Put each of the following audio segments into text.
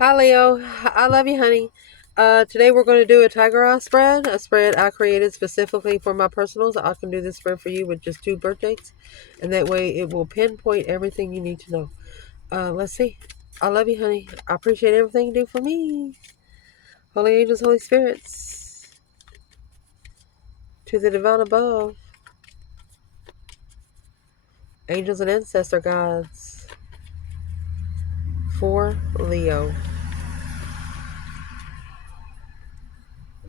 Hi Leo, I love you, honey. Today we're going to do a tiger eye spread, a spread I created specifically for my personals. I can do this spread for you with just 2 birth dates, and that way it will pinpoint everything you need to know. Let's see. I love you, honey. I appreciate everything you do for me. Holy angels, holy spirits, to the divine above, angels and ancestor gods, for Leo.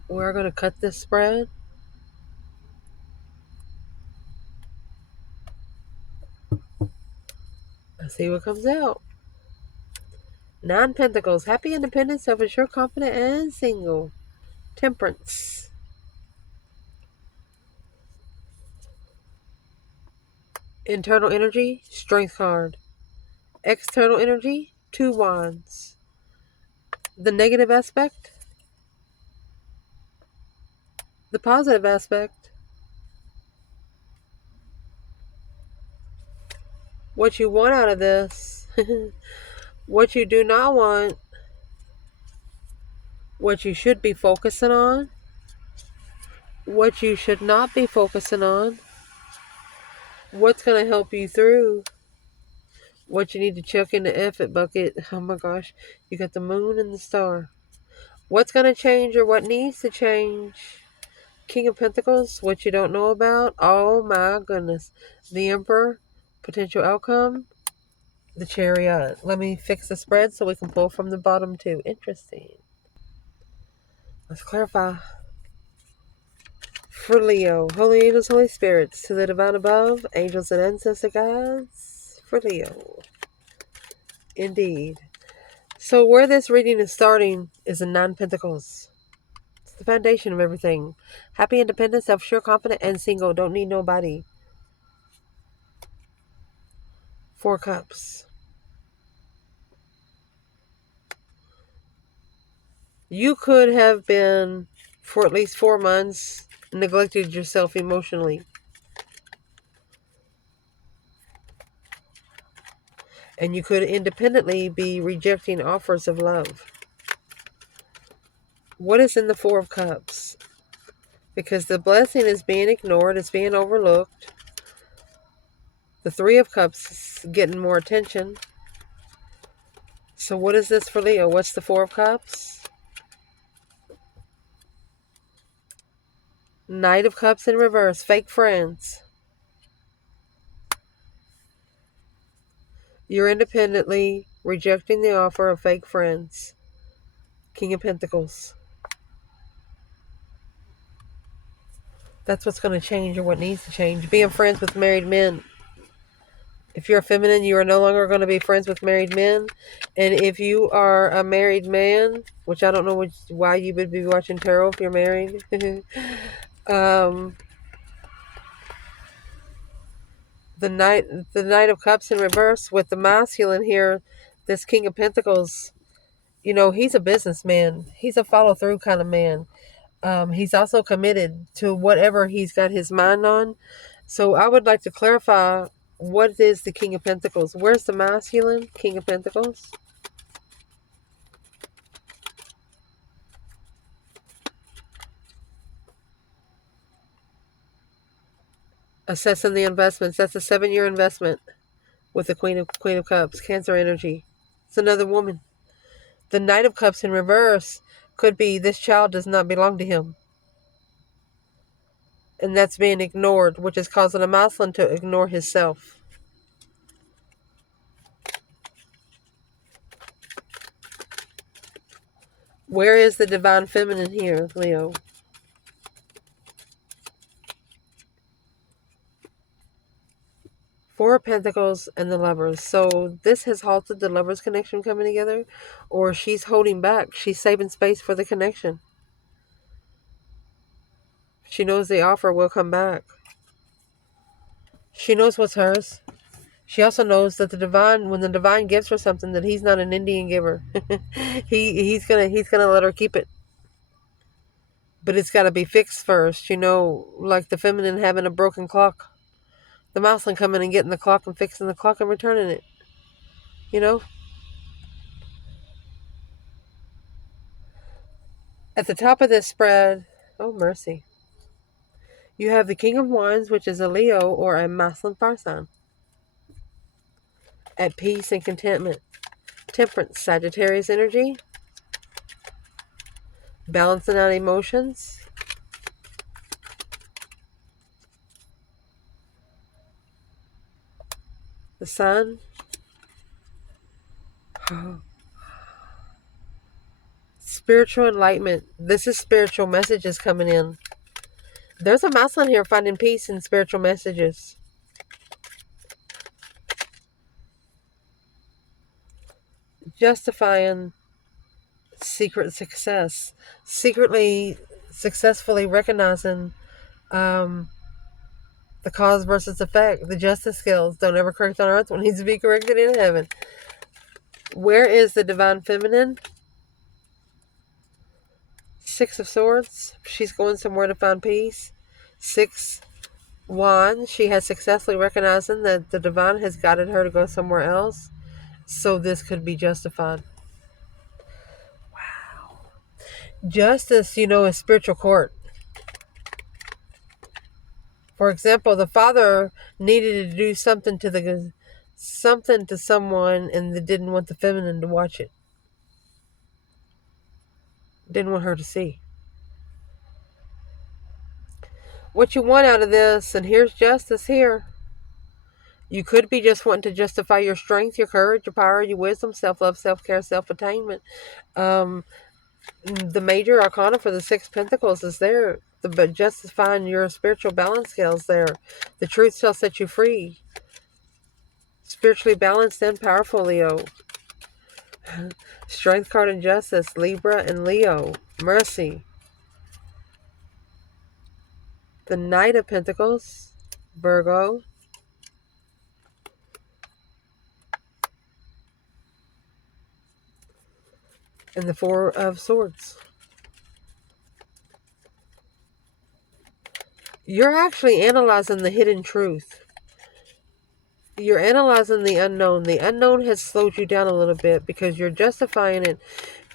We're going to cut this spread. Let's see what comes out. 9 Pentacles, happy, independent, self-assured, confident, and single. Temperance. Internal energy, Strength card. External energy, 2 Wands. The negative aspect, the positive aspect. What you want out of this. What you do not want. What you should be focusing on. What you should not be focusing on. What's going to help you through. What you need to check in the effort bucket. Oh my gosh. You got the moon and the star. What's going to change or what needs to change. King of Pentacles, what you don't know about. Oh my goodness. The Emperor, potential outcome. The Chariot. Let me fix the spread so we can pull from the bottom too. Interesting. Let's clarify. For Leo, holy angels, holy spirits, to the divine above, angels and ancestor gods. For Leo. Indeed. So where this reading is starting is in 9 Pentacles. It's the foundation of everything. Happy, independent, self-sure, confident, and single. Don't need nobody. 4 Cups. You could have been, for at least 4 months, neglected yourself emotionally. And you could independently be rejecting offers of love. What is in the 4 of Cups? Because the blessing is being ignored, it's being overlooked. The 3 of Cups is getting more attention. So what is this for Leo? What's the 4 of Cups? Knight of Cups in reverse. Fake friends. You're independently rejecting the offer of fake friends. King of Pentacles. That's what's going to change or what needs to change. Being friends with married men. If you're a feminine, you are no longer going to be friends with married men. And if you are a married man, which I don't know why you would be watching tarot if you're married. The Knight of Cups in reverse with the masculine here, this King of Pentacles, he's a businessman. He's a follow-through kind of man. He's also committed to whatever he's got his mind on. So I would like to clarify, what is the King of Pentacles? Where's the masculine King of Pentacles? Assessing the investments. That's a 7-year investment with the Queen of Cups. Cancer energy. It's another woman. The Knight of Cups in reverse could be this child does not belong to him. And that's being ignored, which is causing a masculine to ignore himself. Where is the divine feminine here, Leo? Four of Pentacles and the Lovers. So this has halted the Lovers connection coming together, or she's holding back. She's saving space for the connection. She knows the offer will come back. She knows what's hers. She also knows that when the divine gives her something, that he's not an Indian giver. he's gonna let her keep it. But it's got to be fixed first, like the feminine having a broken clock. The masculine coming and getting the clock and fixing the clock and returning it. You know? At the top of this spread, oh mercy, you have the King of Wands, which is a Leo or a masculine fire sign. At peace and contentment. Temperance, Sagittarius energy. Balancing out emotions. The Sun. Spiritual enlightenment. This is spiritual messages coming in. There's a masculine here finding peace in spiritual messages. Justifying secret success. Secretly, successfully recognizing the cause versus effect. The justice skills. Don't ever correct on earth what needs to be corrected in heaven. Where is the divine feminine? Six of Swords. She's going somewhere to find peace. 6 Wands. She has successfully recognizing that the divine has guided her to go somewhere else. So this could be justified. Wow. Justice, is spiritual court. For example, the father needed to do something to someone and they didn't want the feminine to watch it. Didn't want her to see. What you want out of this, and here's justice here. You could be just wanting to justify your strength, your courage, your power, your wisdom, self-love, self-care, self-attainment. The major arcana for the Six Pentacles is there. But justifying your spiritual balance scales there. The truth shall set you free. Spiritually balanced and powerful, Leo. Strength card and justice, Libra and Leo. Mercy. The Knight of Pentacles, Virgo. And the Four of Swords. You're actually analyzing the hidden truth. You're analyzing the unknown. The unknown has slowed you down a little bit because you're justifying it.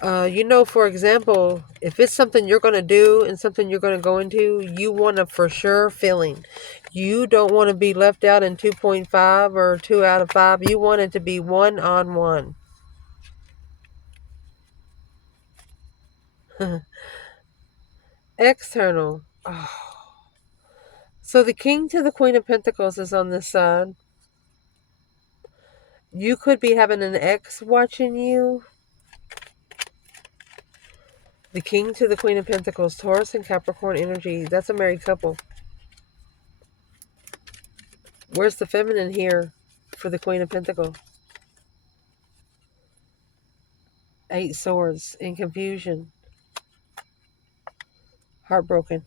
For example, if it's something you're going to do and something you're going to go into, you want a for sure feeling. You don't want to be left out in 2.5 or 2 out of 5. You want it to be 1-on-1. External. Oh. So the King to the Queen of Pentacles is on this side. You could be having an ex watching you. The King to the Queen of Pentacles, Taurus and Capricorn energy. That's a married couple. Where's the feminine here for the Queen of Pentacles? 8 Swords in confusion. Heartbroken.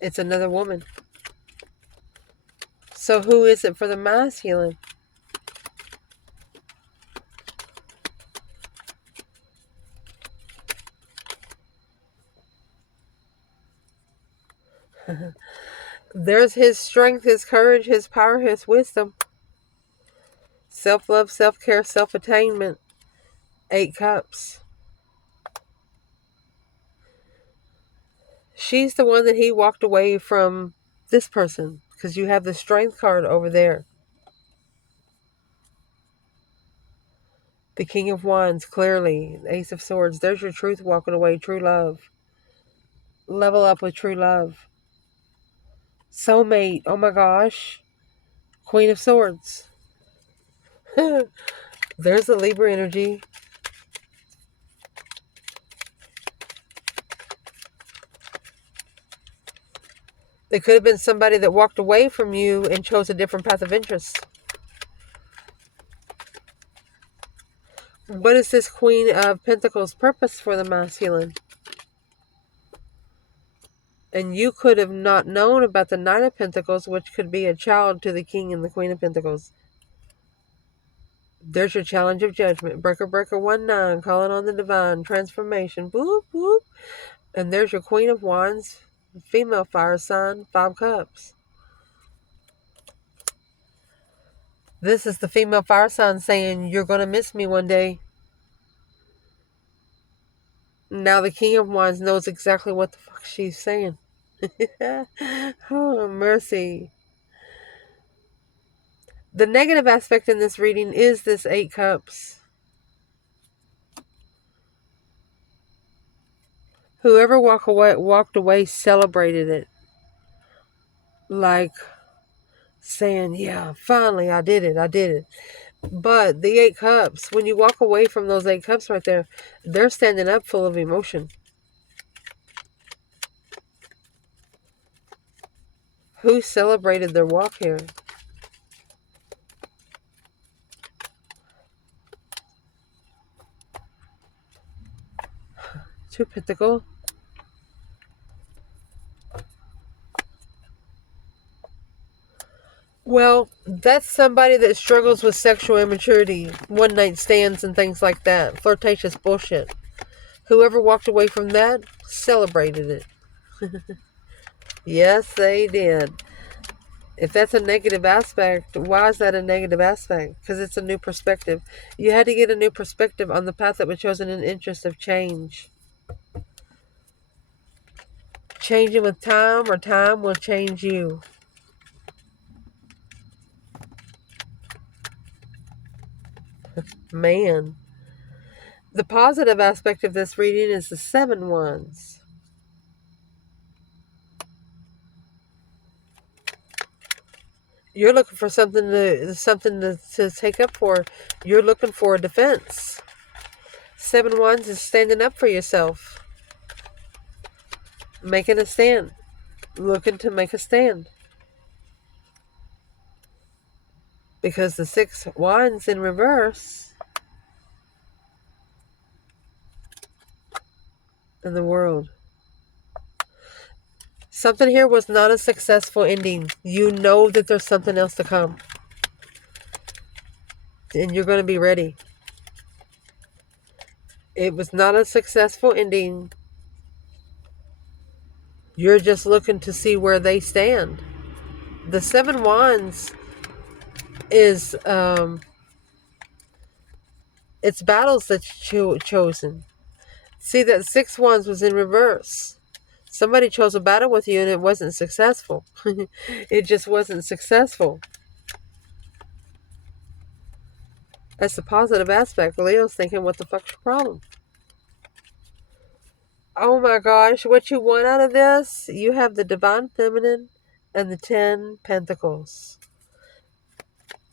It's another woman. So who is it for the masculine? There's his strength, his courage, his power, his wisdom. Self-love, self-care, self-attainment. 8 Cups. She's the one that he walked away from this person because you have the Strength card over there. The King of Wands, clearly. The Ace of Swords. There's your truth walking away. True love. Level up with true love. Soulmate. Oh my gosh. Queen of Swords. There's the Libra energy. They could have been somebody that walked away from you and chose a different path of interest. What is this Queen of Pentacles' purpose for the masculine? And you could have not known about the Knight of Pentacles, which could be a child to the King and the Queen of Pentacles. There's your challenge of judgment. Breaker, breaker, 1-9. Calling on the divine. Transformation. Boop, boop. And there's your Queen of Wands. Female fire sign. 5 Cups. This is the female fire sign saying, you're going to miss me one day. Now the King of Wands knows exactly what the fuck she's saying. Oh, mercy. The negative aspect in this reading is this 8 Cups. Whoever walked away celebrated it. Like saying, yeah, finally I did it. But the 8 Cups, when you walk away from those 8 Cups right there, they're standing up full of emotion. Who celebrated their walk here? 2 Pentacles. Well, that's somebody that struggles with sexual immaturity, one-night stands and things like that. Flirtatious bullshit. Whoever walked away from that celebrated it. Yes, they did. If that's a negative aspect, why is that a negative aspect? Because it's a new perspective. You had to get a new perspective on the path that was chosen in interest of change. Changing with time, or time will change you. Man. The positive aspect of this reading is the 7 Wands. You're looking for something to take up for. You're looking for a defense. 7 Wands is standing up for yourself. Making a stand. Looking to make a stand. Because the 6 Wands in reverse in the world. Something here was not a successful ending. You know that there's something else to come. And you're going to be ready. It was not a successful ending. You're just looking to see where they stand. The 7 Wands is, it's battles that's chosen. See, that 6 Wands was in reverse. Somebody chose a battle with you and it wasn't successful. It just wasn't successful. That's the positive aspect. Leo's thinking, what the fuck's your problem? Oh my gosh, what you want out of this? You have the Divine Feminine and the 10 Pentacles.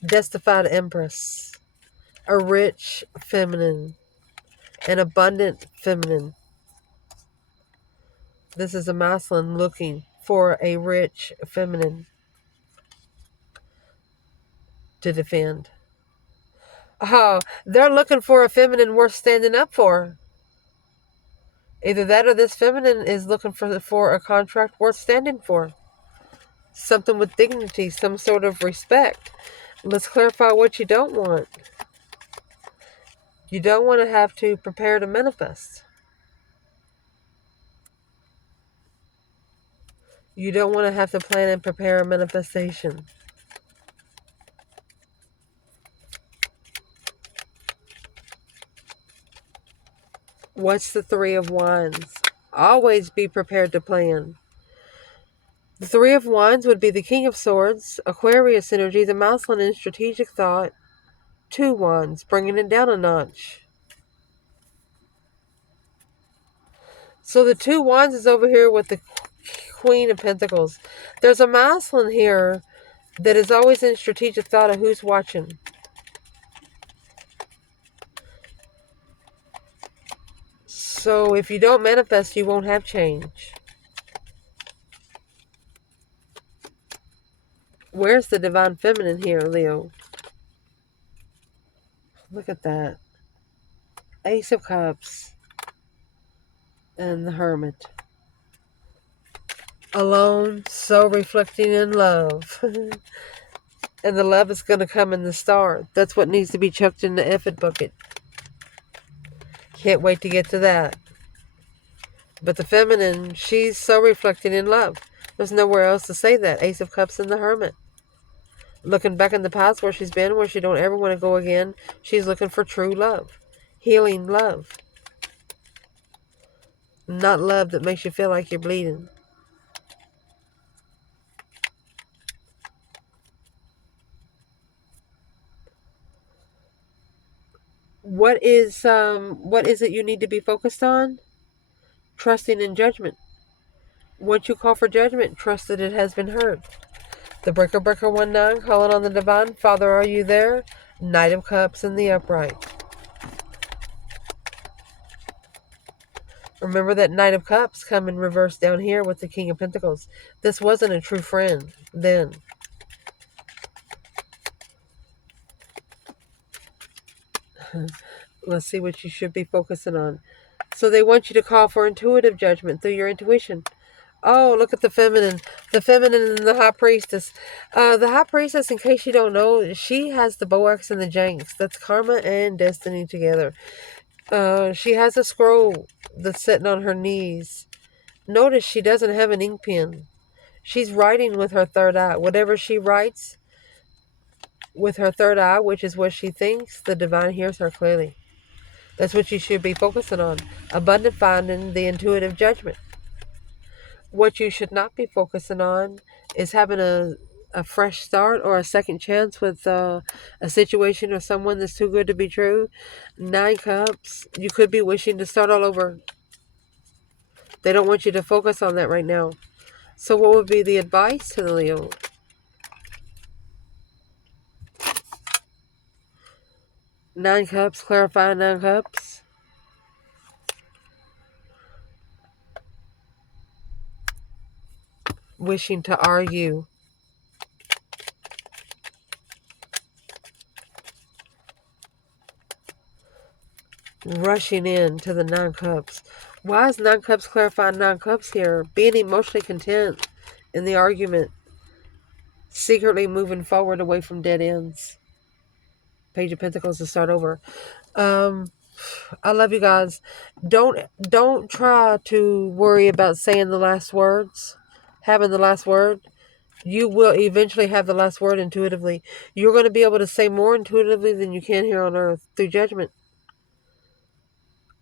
Destified Empress. A rich feminine. An abundant feminine. This is a masculine looking for a rich feminine to defend. Oh, they're looking for a feminine worth standing up for. Either that or this feminine is looking for a contract worth standing for. Something with dignity, some sort of respect. Let's clarify what you don't want. You don't want to have to prepare to manifest. You don't want to have to plan and prepare a manifestation. What's the 3 of Wands? Always be prepared to plan. The 3 of Wands would be the King of Swords, Aquarius energy, the masculine and strategic thought. 2 Wands, bringing it down a notch. So the 2 Wands is over here with the Queen of Pentacles. There's a masculine here that is always in strategic thought of who's watching. So if you don't manifest, you won't have change. Where's the Divine Feminine here, Leo? Look at that. Ace of Cups. And the Hermit. Alone, so reflecting in love. And the love is going to come in the Star. That's what needs to be chucked in the effort bucket. Can't wait to get to that. But the feminine, she's so reflecting in love. There's nowhere else to say that. Ace of Cups and the Hermit. Looking back in the past where she's been, where she don't ever want to go again. She's looking for true love. Healing love. not love that makes you feel like you're bleeding. What is it you need to be focused on? Trusting in judgment. Once you call for judgment, trust that it has been heard. The Breaker 19, calling on the divine. Father, are you there? Knight of Cups in the upright. Remember that Knight of Cups come in reverse down here with the King of Pentacles. This wasn't a true friend then. Let's see what you should be focusing on. So they want you to call for intuitive judgment through your intuition. Oh, look at the feminine. The feminine and the high priestess. The high priestess, in case you don't know, she has the Boax and the Janks. That's karma and destiny together. She has a scroll that's sitting on her knees. Notice she doesn't have an ink pen. She's writing with her third eye. Whatever she writes with her third eye, which is what she thinks, the divine hears her clearly. That's what you should be focusing on. Abundant finding, the intuitive judgment. What you should not be focusing on is having a fresh start or a second chance with a situation or someone that's too good to be true. 9 Cups, you could be wishing to start all over. They don't want you to focus on that right now. So what would be the advice to the Leo? 9 Cups, clarifying 9 Cups. Wishing to argue. Rushing in to the 9 Cups. Why is 9 Cups clarifying 9 Cups here? Being emotionally content in the argument. Secretly moving forward away from dead ends. Page of Pentacles to start over. I love you guys. Don't try to worry about saying the last words, having the last word. You will eventually have the last word intuitively. You're going to be able to say more intuitively than you can here on earth through judgment.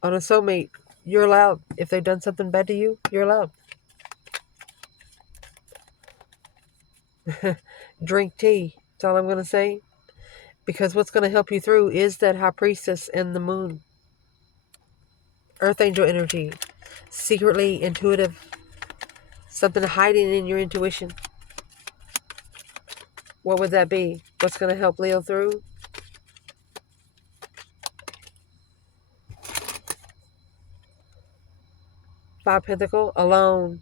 On a soulmate, you're allowed. If they've done something bad to you, you're allowed. Drink tea. That's all I'm going to say. Because what's going to help you through is that high priestess and the moon. Earth angel energy. Secretly intuitive. Something hiding in your intuition. What would that be? What's going to help Leo through? Five Pentacle. Alone.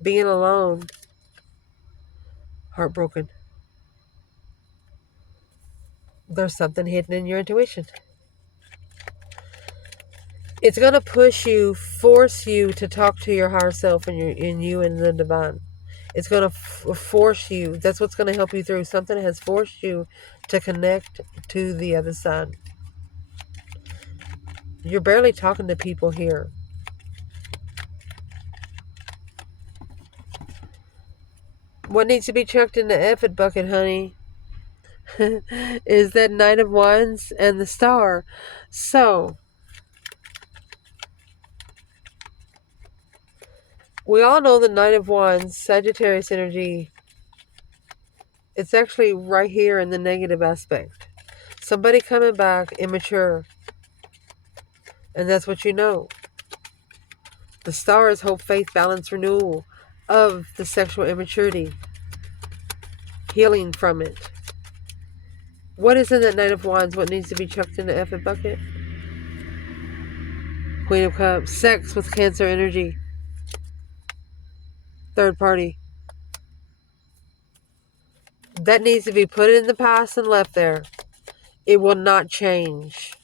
Being alone. Heartbroken. There's something hidden in your intuition. It's going to push you, force you to talk to your higher self and you and the divine. It's going to force you. That's what's going to help you through. Something has forced you to connect to the other side. You're barely talking to people here. What needs to be chucked in the effort bucket, honey, is that Knight of Wands and the Star. So, we all know the Knight of Wands, Sagittarius energy. It's actually right here in the negative aspect. Somebody coming back immature. And that's what you know. The Star is hope, faith, balance, renewal of the sexual immaturity. Healing from it. What is in that Knight of Wands? What needs to be chucked in the effort bucket? Queen of Cups. Sex with Cancer energy. Third party. That needs to be put in the past and left there. It will not change.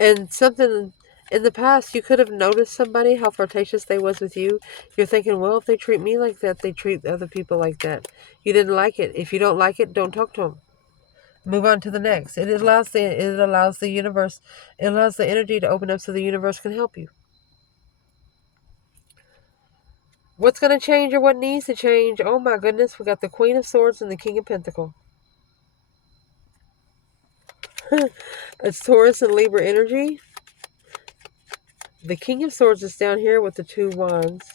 And something in the past, you could have noticed somebody, how flirtatious they was with you. You're thinking, well, if they treat me like that, they treat other people like that. You didn't like it. If you don't like it, don't talk to them. Move on to the next. It allows the universe, it allows the energy to open up so the universe can help you. What's going to change or what needs to change? Oh my goodness, we got the Queen of Swords and the King of Pentacles. It's Taurus and Libra energy. The King of Swords is down here with the 2 wands.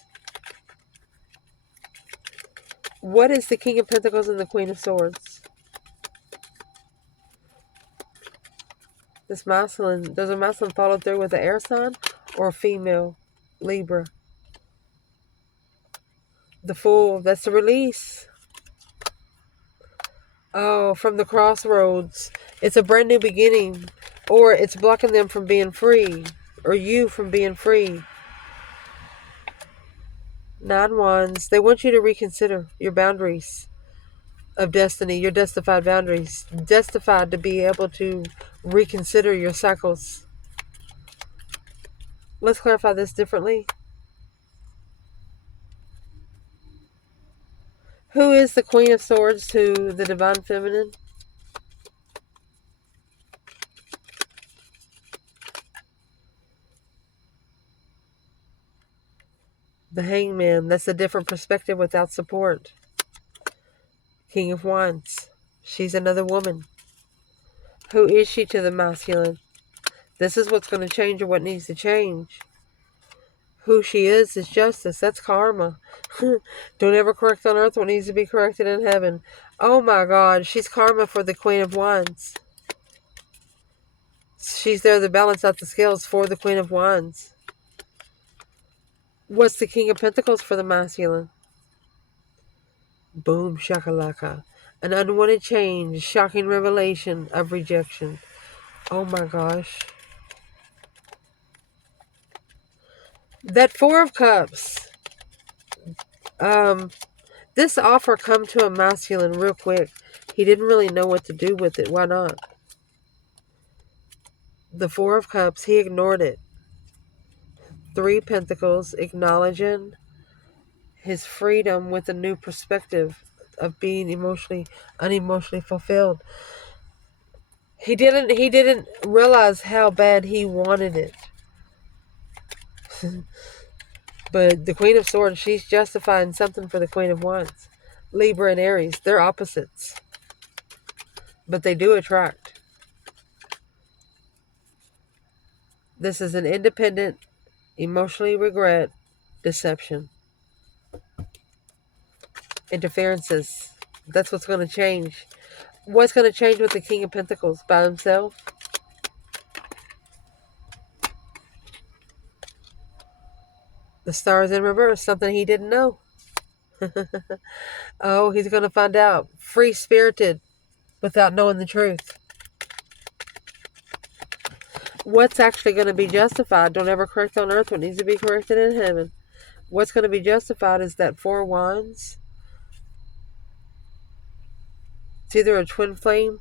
What is the King of Pentacles and the Queen of Swords? This masculine, does a masculine follow through with the air sign or a female? Libra. The Fool, that's the release. Oh, from the crossroads. It's a brand new beginning. Or it's blocking them from being free. Or you from being free. 9 wands. They want you to reconsider your boundaries of destiny. Your justified boundaries. Justified to be able to reconsider your cycles. Let's clarify this differently. Who is the Queen of Swords to the Divine Feminine? The Hangman. That's a different perspective without support. King of Wands. She's another woman. Who is she to the masculine? This is what's going to change or what needs to change. Who she is justice. That's karma. Don't ever correct on earth what needs to be corrected in heaven. Oh my God. She's karma for the Queen of Wands. She's there to balance out the scales for the Queen of Wands. What's the King of Pentacles for the masculine? Boom shakalaka. An unwanted change. Shocking revelation of rejection. Oh my gosh. That 4 of Cups. This offer come to a masculine real quick. He didn't really know what to do with it. Why not? The 4 of Cups, he ignored it. 3 Pentacles, acknowledging his freedom with a new perspective of being unemotionally fulfilled. He didn't realize how bad he wanted it. But the Queen of Swords, she's justifying something for the Queen of Wands. Libra and Aries, they're opposites. But they do attract. This is an independent, emotionally regret, deception. Interferences. That's what's going to change. What's going to change with the King of Pentacles by himself? The stars in reverse, something he didn't know. Oh, he's going to find out. Free-spirited without knowing the truth. What's actually going to be justified? Don't ever correct on earth what needs to be corrected in heaven. What's going to be justified is that 4 wands. It's either a twin flame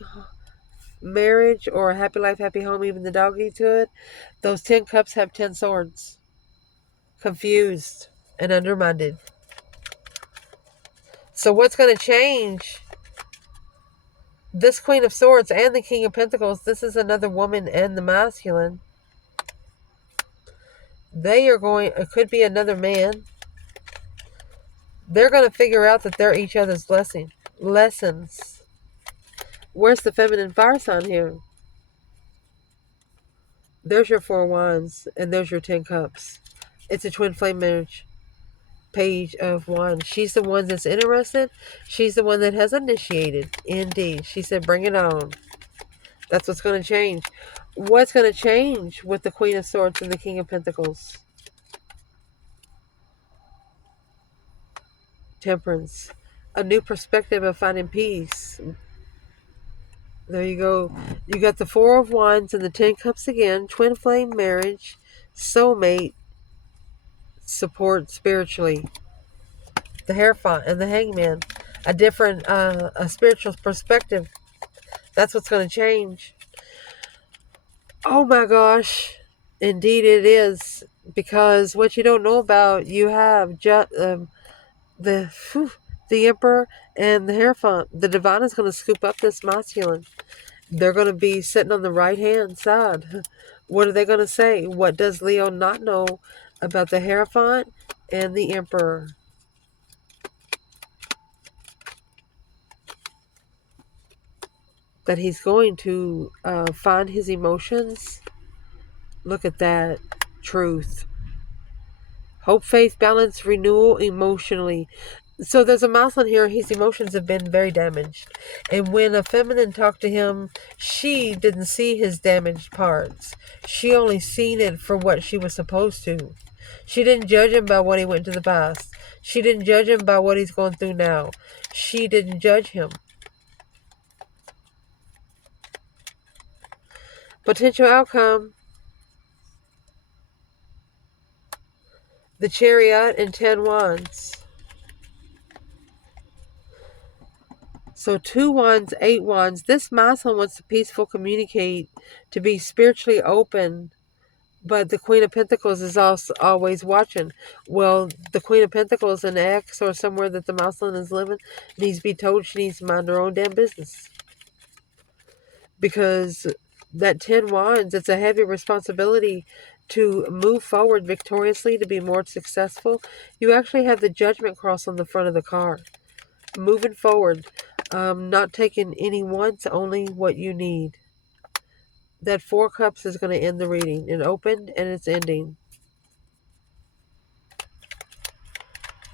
marriage or a happy life, happy home, even the dog eats good. Those 10 cups have 10 swords. Confused and undermined. So what's going to change? This Queen of Swords and the King of Pentacles, this is another woman and the masculine. They are going, it could be another man. They're going to figure out that they're each other's lessons. Where's the feminine fire sign here? There's your 4 wands and there's your 10 cups. It's a twin flame marriage. Page of Wands. She's the one that's interested. She's the one that has initiated. Indeed. She said, bring it on. That's what's going to change. What's going to change with the Queen of Swords and the King of Pentacles? Temperance. A new perspective of finding peace. There you go. You got the 4 of Wands and the 10 cups again. Twin flame marriage. Soulmate. Support spiritually. The Hierophant and the Hangman. A different, a spiritual perspective. That's what's going to change. Oh my gosh. Indeed it is. Because what you don't know about, you have the Emperor and the Hierophant. The Divine is going to scoop up this masculine. They're going to be sitting on the right-hand side. What are they going to say? What does Leo not know about the Hierophant and the Emperor? that he's going to find his emotions. Look at that. Truth. Hope, faith, balance, renewal emotionally. So there's a masculine here. His emotions have been very damaged. And when a feminine talked to him, she didn't see his damaged parts. She only seen it for what she was supposed to. She didn't judge him by what he went to the past. She didn't judge him by what he's going through now. She didn't judge him. Potential outcome. The Chariot and 10 Wands. So 2 Wands, 8 Wands. This masculine wants to peaceful communicate, to be spiritually open. But the Queen of Pentacles is also always watching. Well, the Queen of Pentacles in X or somewhere that the masculine is living needs to be told she needs to mind her own damn business. Because that 10 Wands, it's a heavy responsibility to move forward victoriously, to be more successful. You actually have the Judgment cross on the front of the card. Moving forward, not taking any wants, only what you need. That 4 Cups is going to end the reading. It opened and it's ending.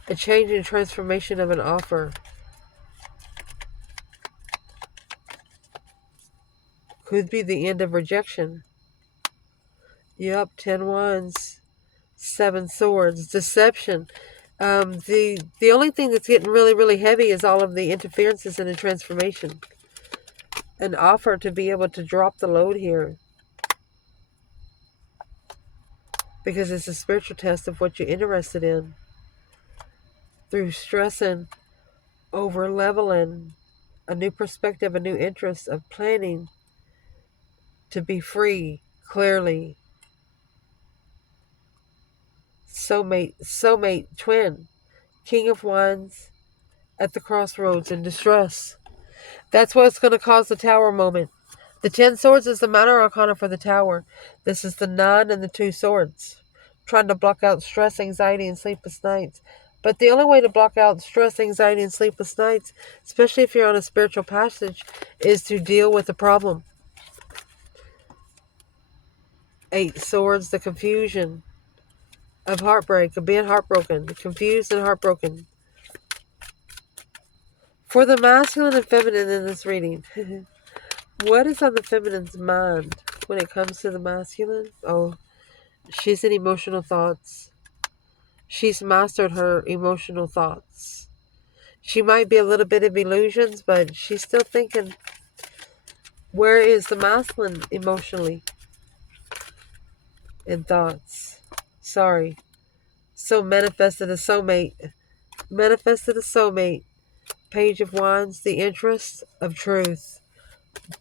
A change and transformation of an offer. Could be the end of rejection. Yep, 10 Wands, 7 Swords, deception. The only thing that's getting really, really heavy is all of the interferences in the transformation. An offer to be able to drop the load here. Because it's a spiritual test of what you're interested in. Through stressing, over leveling, a new perspective, a new interest of planning to be free, clearly. Soulmate, twin, King of Wands at the crossroads in distress. That's what's going to cause the Tower moment. The 10 Swords is the minor arcana for the Tower. This is the 9 and the 2 Swords. Trying to block out stress, anxiety, and sleepless nights. But the only way to block out stress, anxiety, and sleepless nights, especially if you're on a spiritual passage, is to deal with the problem. 8 Swords, the confusion of heartbreak, of being heartbroken, confused and heartbroken. For the masculine and feminine in this reading, what is on the feminine's mind when it comes to the masculine? Oh, she's in emotional thoughts. She's mastered her emotional thoughts. She might be a little bit of illusions, but she's still thinking, where is the masculine emotionally? In thoughts. Sorry. So manifested a soulmate. Manifested a soulmate. Page of Wands, the interest of truth.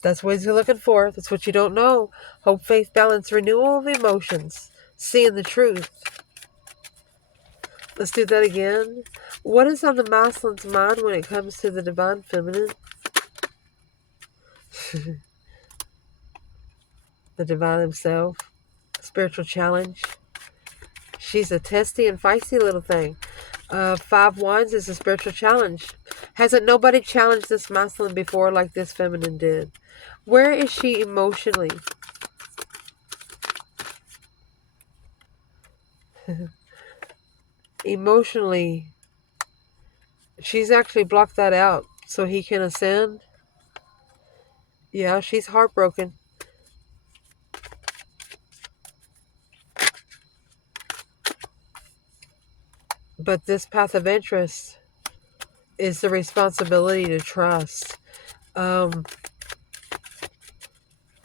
That's what you're looking for. That's what you don't know. Hope, faith, balance, renewal of emotions. Seeing the truth. Let's do that again. What is on the masculine's mind when it comes to the divine feminine? The divine himself. Spiritual challenge. She's a testy and feisty little thing. 5 Wands is a spiritual challenge. Hasn't nobody challenged this masculine before like this feminine did? Where is she emotionally? Emotionally, she's actually blocked that out so he can ascend. Yeah, she's heartbroken. But this path of interest is the responsibility to trust.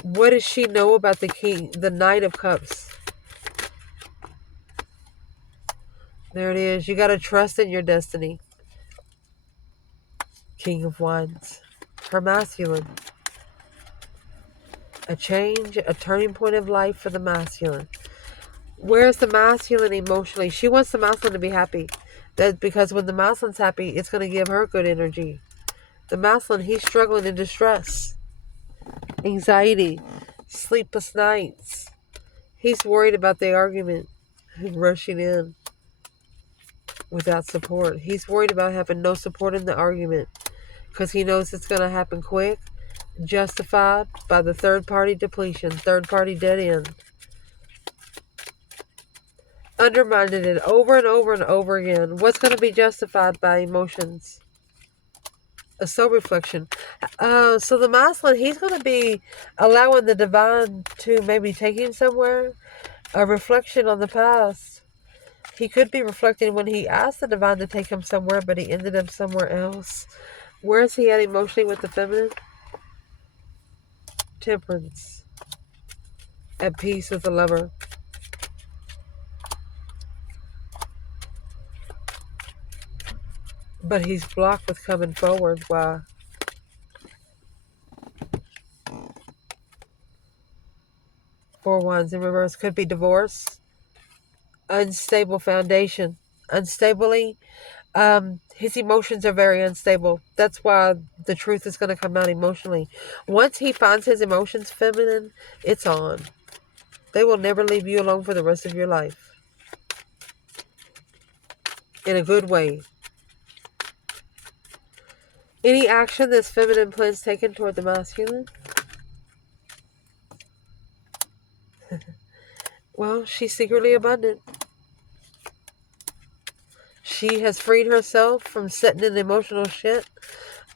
What does she know about the king, the Knight of Cups? There it is. You got to trust in your destiny. King of Wands. Her masculine. A change, a turning point of life for the masculine. Where's the masculine emotionally? She wants the masculine to be happy. That's because when the masculine's happy, it's going to give her good energy. The masculine, he's struggling in distress. Anxiety. Sleepless nights. He's worried about the argument. Rushing in. Without support. He's worried about having no support in the argument. Because he knows it's going to happen quick. justified by the third-party depletion, third-party dead end. Undermined it over and over and over again. What's going to be justified by emotions? A soul reflection. So the masculine, he's going to be allowing the divine to maybe take him somewhere. A reflection on the past. He could be reflecting when he asked the divine to take him somewhere, but he ended up somewhere else. Where is he at emotionally with the feminine? Temperance. At peace with the lover. But he's blocked with coming forward. Why? Four Wands in reverse. Could be divorce. Unstable foundation. Unstably. His emotions are very unstable. That's why the truth is going to come out emotionally. Once he finds his emotions feminine, it's on. They will never leave you alone for the rest of your life. In a good way. Any action this feminine plans taken toward the masculine? Well, she's secretly abundant. She has freed herself from sitting in emotional shit.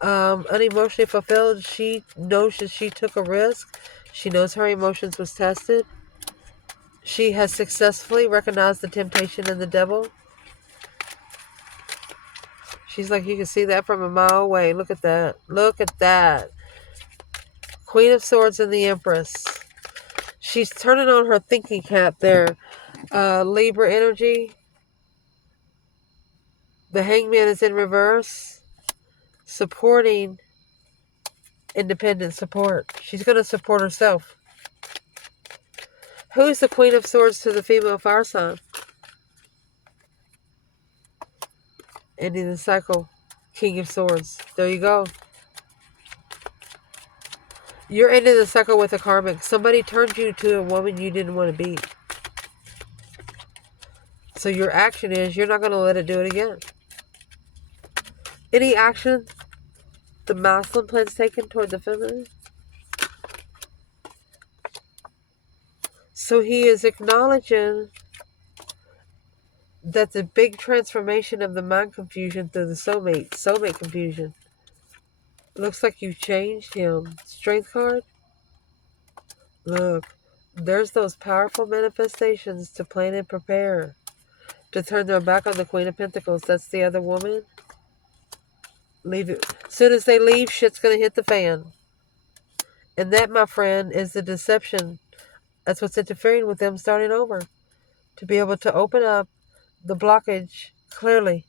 Unemotionally fulfilled. She knows that she took a risk. She knows her emotions was tested. She has successfully recognized the temptation and the devil. She's like, you can see that from a mile away. Look at that. Look at that. Queen of Swords and the Empress. She's turning on her thinking cap there. Libra energy. The Hangman is in reverse. Supporting independent support. She's going to support herself. Who's the Queen of Swords to the female fire sign? Ending the cycle. King of Swords. There you go. You're ending the cycle with a karmic. Somebody turned you to a woman you didn't want to be. So your action is you're not going to let it do it again. Any action the masculine plans taken toward the feminine? So he is acknowledging that the big transformation of the mind confusion through the soulmate confusion. Looks like you've changed him. Strength card? Look, there's those powerful manifestations to plan and prepare. To turn their back on the Queen of Pentacles. That's the other woman. Leave it. As soon as they leave, shit's going to hit the fan. And that, my friend, is the deception. That's what's interfering with them starting over. To be able to open up the blockage clearly.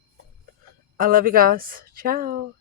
I love you guys. Ciao.